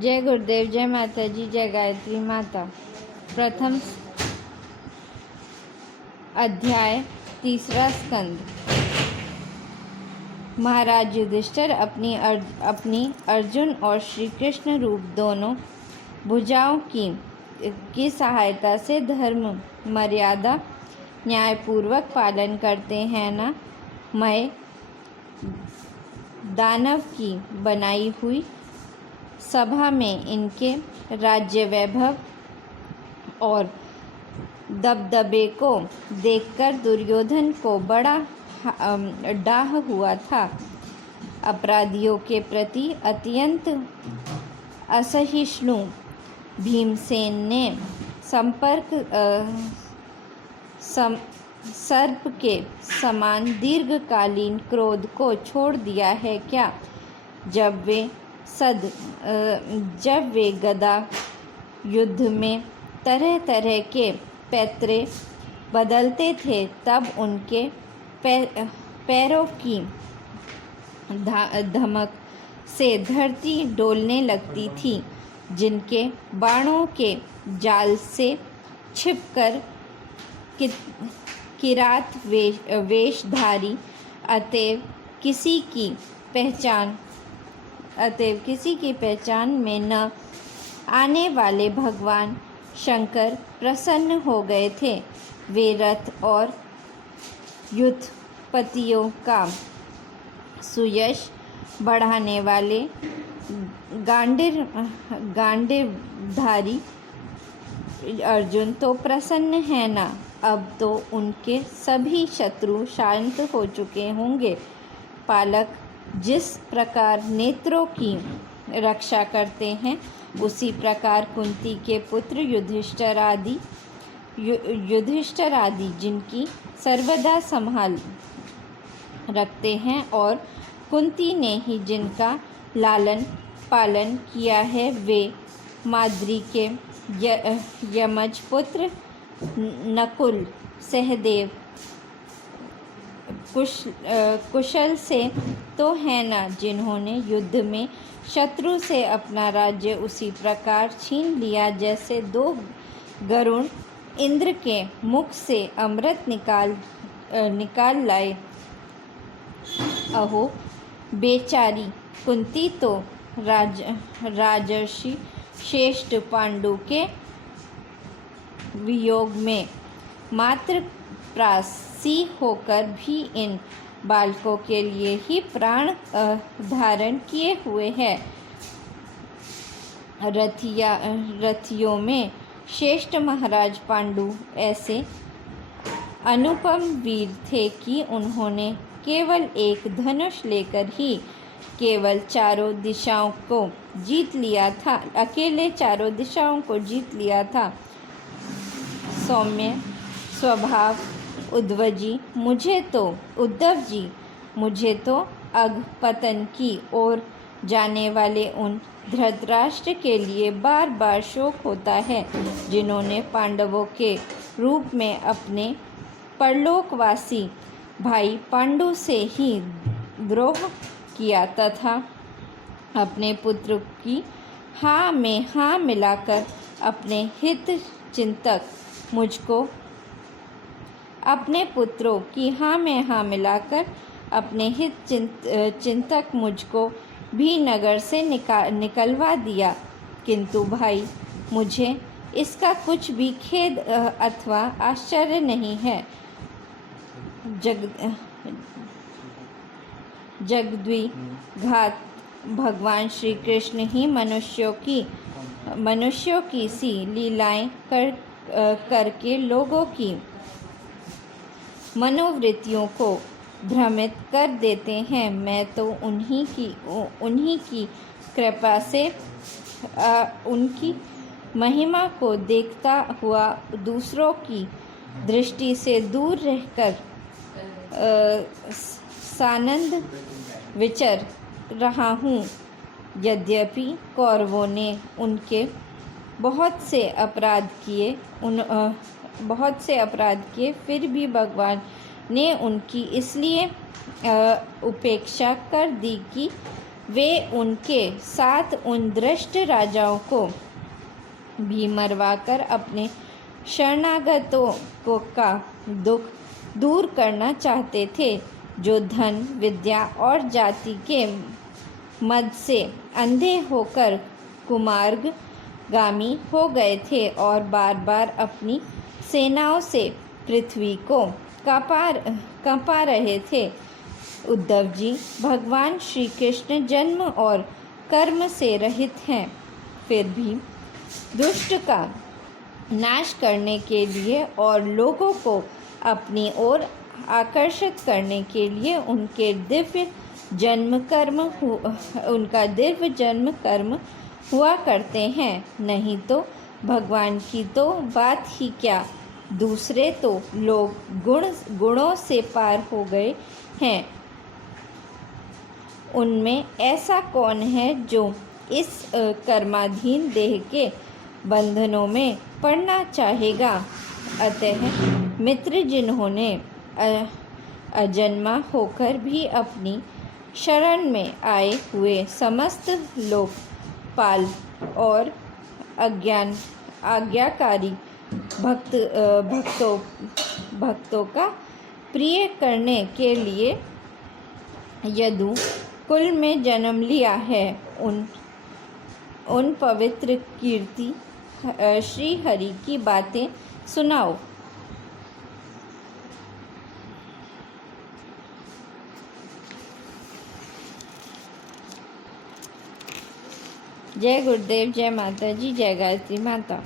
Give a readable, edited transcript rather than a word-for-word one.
जय गुरुदेव, जय माता जी, जय गायत्री माता। प्रथम अध्याय, तीसरा स्कंद। महाराज युधिष्ठिर अपनी अर्जुन और श्री कृष्ण रूप दोनों भुजाओं की सहायता से धर्म मर्यादा न्यायपूर्वक पालन करते हैं ना। मैं दानव की बनाई हुई सभा में इनके राज्य वैभव और दबदबे को देखकर दुर्योधन को बड़ा डाह हुआ था। अपराधियों के प्रति अत्यंत असहिष्णु भीमसेन ने सर्प के समान दीर्घकालीन क्रोध को छोड़ दिया है क्या? जब वे गदा युद्ध में तरह तरह के पैतरे बदलते थे, तब उनके पैरों की धमक से धरती डोलने लगती थी। जिनके बाणों के जाल से छिपकर किरात वेशधारी अतएव किसी की पहचान में न आने वाले भगवान शंकर प्रसन्न हो गए थे। वे रथ और युद्धपतियों का सुयश बढ़ाने वाले गांडीवधारी अर्जुन तो प्रसन्न है ना। अब तो उनके सभी शत्रु शांत हो चुके होंगे। पालक जिस प्रकार नेत्रों की रक्षा करते हैं, उसी प्रकार कुंती के पुत्र युधिष्ठिर आदि जिनकी सर्वदा संभाल रखते हैं, और कुंती ने ही जिनका लालन पालन किया है, वे माद्री के यमज पुत्र नकुल, सहदेव कुशल से तो है ना, जिन्होंने युद्ध में शत्रु से अपना राज्य उसी प्रकार छीन लिया जैसे दो गरुड़ इंद्र के मुख से अमृत निकाल लाए। अहो बेचारी कुंती तो राजर्षि श्रेष्ठ पांडु के वियोग में मात्र प्रासी होकर भी इन बालकों के लिए ही प्राण धारण किए हुए है। रथियों में श्रेष्ठ महाराज पांडु ऐसे अनुपम वीर थे कि उन्होंने केवल एक धनुष लेकर ही केवल चारों दिशाओं को जीत लिया था। अकेले चारों दिशाओं को जीत लिया था। सौम्य स्वभाव उद्धव जी मुझे तो अधपतन की ओर जाने वाले उन धृतराष्ट्र के लिए बार बार शोक होता है, जिन्होंने पांडवों के रूप में अपने परलोकवासी भाई पांडु से ही द्रोह किया तथा अपने पुत्र की हाँ में हाँ मिलाकर अपने हित चिंतक मुझको भी नगर से निकलवा दिया। किंतु भाई, मुझे इसका कुछ भी खेद अथवा आश्चर्य नहीं है। जगद्विघात भगवान श्री कृष्ण ही मनुष्यों की सी लीलाएं करके लोगों की मनोवृत्तियों को भ्रमित कर देते हैं। मैं तो उन्हीं की कृपा से उनकी महिमा को देखता हुआ दूसरों की दृष्टि से दूर रहकर सानंद विचर रहा हूँ। यद्यपि कौरवों ने उनके बहुत से अपराध किए, फिर भी भगवान ने उनकी इसलिए उपेक्षा कर दी कि वे उनके साथ उन दुष्ट राजाओं को भी मरवाकर अपने शरणागतों का दुख दूर करना चाहते थे, जो धन, विद्या और जाति के मद से अंधे होकर कुमार्गामी हो गए थे और बार बार अपनी सेनाओं से पृथ्वी को कांपा रहे थे। उद्धव जी, भगवान श्री कृष्ण जन्म और कर्म से रहित हैं, फिर भी दुष्ट का नाश करने के लिए और लोगों को अपनी ओर आकर्षित करने के लिए उनका दिव्य जन्म कर्म हुआ करते हैं। नहीं तो भगवान की तो बात ही क्या, दूसरे तो लोग गुणों से पार हो गए हैं। उनमें ऐसा कौन है जो इस कर्माधीन देह के बंधनों में पड़ना चाहेगा। अतः मित्र, जिन्होंने अजन्मा होकर भी अपनी शरण में आए हुए समस्त लोकपाल और आज्ञाकारी भक्तों का प्रिय करने के लिए यदु कुल में जन्म लिया है, उन पवित्र कीर्ति श्री हरि की बातें सुनाओ। जय गुरुदेव, जय माता जी, जय गायत्री माता।